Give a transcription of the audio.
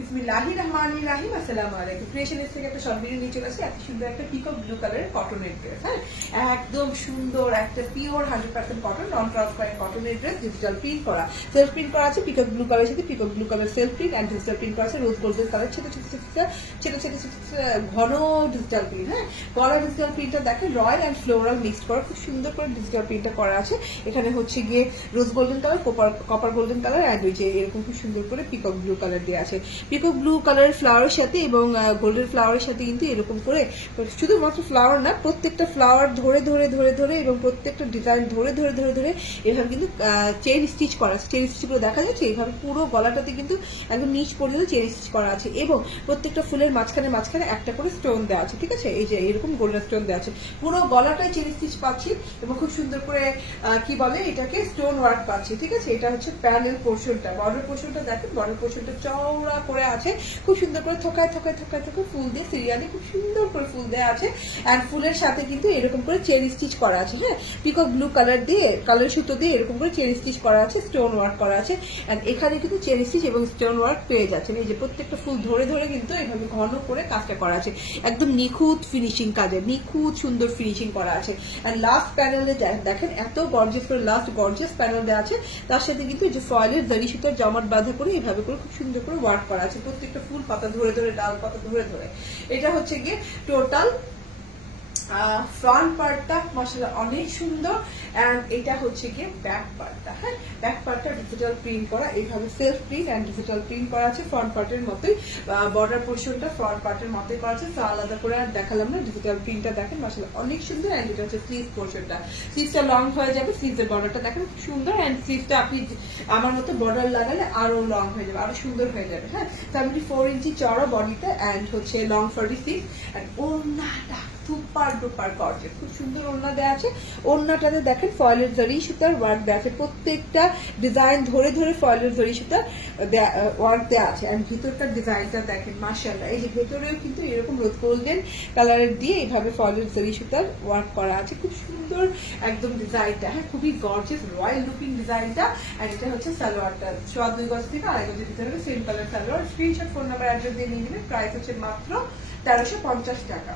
বিসমিল্লাহি রহমান রাহিম আসসালামু আলাইকুম। ফ্রেশ এস থেকে একটা শর্ট ভিডিও নিয়ে চলে আসি। এত সুন্দর একটা পিকক ব্লু কালারের কটনের ড্রেস হ্যাঁ? একদম সুন্দর একটা pure hundred percent cotton non transparent কটনের ড্রেস ডিজিটাল প্রিন্ট করা। সেলফ প্রিন্ট করা আছে পিকক ব্লু কালারের সাথে peacock blue colour self print and digital print করা আছে। রোজ গোল্ডের কালার ছোট ছোট ছোট ছোট ছোট ছোট ঘন ডিজিটাল প্রিন্ট হ্যাঁ? গলা ডিজিটাল প্রিন্টটা দেখে রয়্যাল অ্যান্ড ফ্লোরাল মিক্সড করা। খুব সুন্দর করে ডিজিটাল প্রিন্টটা করা আছে। এখানে হচ্ছে গিয়ে rose golden colour copper copper golden colour and ওই যে এরকম খুব সুন্দর করে পিকক ব্লু কালার দেওয়া আছে। পিকক ব্লু কালারের ফ্লাওয়ারের সাথে এবং গোল্ডেন ফ্লাওয়ারের সাথে কিন্তু এরকম করে, শুধুমাত্র ফ্লাওয়ার না, প্রত্যেকটা ফ্লাওয়ার ধরে ধরে ধরে ধরে এবং প্রত্যেকটা ডিজাইন ধরে ধরে ধরে ধরে এভাবে কিন্তু চেন স্টিচ করা আছে। চেন স্টিচগুলো দেখা যাচ্ছে এইভাবে পুরো গলাটাতে কিন্তু একদম নিচ পর্যন্ত চেন স্টিচ করা আছে এবং প্রত্যেকটা ফুলের মাঝখানে মাঝখানে একটা করে স্টোন দেওয়া আছে, ঠিক আছে? এই যে, এরকম গোল্ডেন স্টোন দেওয়া আছে। পুরো গলাটায় চেন স্টিচ পাচ্ছি এবং খুব সুন্দর করে কি বলে এটাকে স্টোন ওয়ার্ক পাচ্ছি, ঠিক আছে? এটা হচ্ছে প্যানেল পোর্শনটা বর্ডার পোর্শনটা দেখেন বর্ডার পোর্শনটা চওড়া করে আছে। খুব সুন্দর করে থোকায় থোকায় থোকায় থোকায় ফুল দিয়ে, সিরিয়ালে খুব সুন্দর করে ফুল দেওয়া আছে। অ্যান্ড ফুলের সাথে কিন্তু এরকম করে চেন স্টিচ করা আছে হ্যাঁ? পিকক ব্লু কালার দিয়ে কালার সুতো দিয়ে এরকম করে চেন স্টিচ করা আছে স্টোন ওয়ার্ক করা আছে। অ্যান্ড এখানে কিন্তু চেন স্টিচ এবং স্টোন ওয়ার্ক পেয়ে যাচ্ছেন। এই যে প্রত্যেকটা ফুল ধরে ধরে কিন্তু এভাবে ঘন করে কাজটা করা আছে। একদম নিখুঁত ফিনিশিং কাজে, নিখুঁত সুন্দর ফিনিশিং করা আছে। অ্যান্ড লাস্ট প্যানেলে দেখেন এত গর্জেস করে লাস্ট গর্জেস প্যানেল দেওয়া আছে। তার সাথে কিন্তু যে ফয়েলের জারি সুতার জমাট বাঁধা করে এইভাবে করে খুব সুন্দর করে ওয়ার্ক করা আছে প্রত্যেকটা ফুল পাতা ধরে ধরে ডাল পাতা ধরে ধরে। এটা হচ্ছে গিয়ে টোটাল ফ্রন্ট পার্টটা মশলা অনেক সুন্দর অ্যান্ড এটা হচ্ছে গিয়ে ব্যাক পার্টটা হ্যাঁ? ব্যাক পার্টটা ডিজিটাল প্রিন্ট করা, এইভাবে self print and digital print করা আছে ফ্রন্ট পার্টের মতোই। বর্ডার পোর্শনটা ফ্রন্ট পার্টের মতোই করা আছে তো আলাদা করে আর দেখালাম না ডিজিটাল প্রিন্টটা দেখেন মশলা অনেক সুন্দর অ্যান্ড এটা হচ্ছে স্লিভ পোর্শনটা স্লিভটা লং হয়ে যাবে স্লিভের বর্ডারটা দেখেন, খুব সুন্দর অ্যান্ড স্লিভটা আপনি আমার মতো বর্ডার লাগালে আরও লং হয়ে যাবে, আরও সুন্দর হয়ে যাবে হ্যাঁ? সেভেন্টি ফোর ইঞ্চি চড়া বডিটা অ্যান্ড হচ্ছে লং ফর্টি সিক্স অ্যান্ড ওনাটা সুপার ডুপার গর্জেস খুব সুন্দর ওড়না দেওয়া আছে। ওড়নাটাতে দেখেন ফয়েলের জরি সুতার ওয়ার্ক দেওয়া আছে। প্রত্যেকটা ডিজাইন ধরে ধরে ফয়েলের জরি সুতার ওয়ার্ক দেওয়া আছে। আর ভিতরটার ডিজাইনটা দেখেন মার্শাল্লাহ এই যে ভেতরেও কিন্তু এরকম রোদ গোল্ডেন কালারের দিয়ে এইভাবে ফয়েলের জরি সুতার ওয়ার্ক করা আছে। খুব সুন্দর একদম ডিজাইনটা হ্যাঁ খুবই গর্জেস রয়্যাল লুকিং ডিজাইনটা আর এটা হচ্ছে সালোয়ারটা। সোয়া দুই গজ থেকে আড়াই গজের ভিতরে same colour salwar. Screenshot phone number address দিয়ে নিয়ে নেবেন। প্রাইস হচ্ছে মাত্র তেরোশো পঞ্চাশ টাকা।